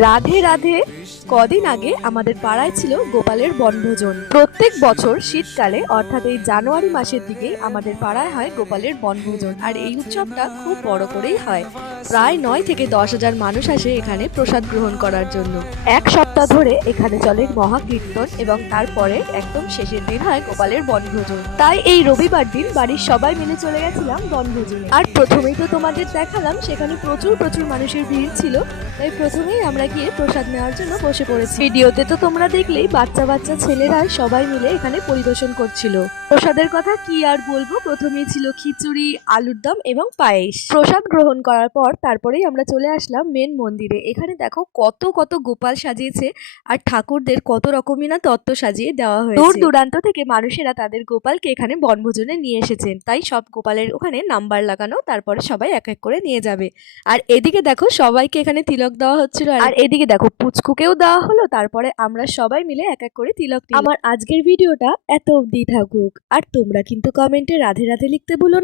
রাধে রাধে। কদিন আগে আমাদের পাড়ায় ছিল গোপালের বনভোজন। প্রত্যেক বছর শীতকালে অর্থাৎ এই জানুয়ারি মাসের দিকে আমাদের পাড়ায় হয় গোপালের বনভোজন, আর এই উৎসবটা খুব বড় করেই হয়। প্রায় 9 থেকে 10 হাজার মানুষ আসে এখানে প্রসাদ গ্রহণ করার জন্য। এক সপ্তাহ ধরে এখানে চলে মহাকীর্তন এবং তারপরে একদম শেষের দিন হয় গোপালের বনভোজন। তাই এই রবিবার দিন বাড়ির সবাই মিলে চলে গেছিলাম বনভোজনে। আর প্রথমেই তো তোমাদের দেখালাম সেখানে প্রচুর প্রচুর মানুষের ভিড় ছিল। তাই প্রথমেই আমরা গিয়ে প্রসাদ নেওয়ার জন্য বসে পড়েছি। ভিডিওতে তো তোমরা দেখলেই বাচ্চা বাচ্চা ছেলেরা সবাই মিলে এখানে পরিবেশন করছিল। প্রসাদের কথা কি আর বলবো, প্রথমেই ছিল খিচুড়ি, আলুর দম এবং পায়েস। প্রসাদ গ্রহণ করার পর তারপরেই আমরা চলে আসলাম মেন মন্দিরে। এখানে দেখো কত কত গোপাল সাজিয়েছে, আর ঠাকুরদের কত রকমই না তত্ত্ব সাজিয়ে দেওয়া হয়েছে। দূর দূরান্ত থেকে মানুষেরা তাদের গোপালকে এখানে বনভোজনে নিয়ে এসেছেন, তাই সব গোপালের ওখানে নাম্বার লাগানো, তারপরে সবাই এক এক করে নিয়ে যাবে। আর এদিকে দেখো সবাইকে এখানে তিলক দেওয়া হচ্ছিল, আর এদিকে দেখো পুচকুকেও দেওয়া হলো। তারপরে আমরা সবাই মিলে এক এক করে তিলক। আমার আজকের ভিডিওটা এত অবধি থাকুক, আর তোমরা কিন্তু কমেন্টে রাধে রাধে লিখতে ভুলো না।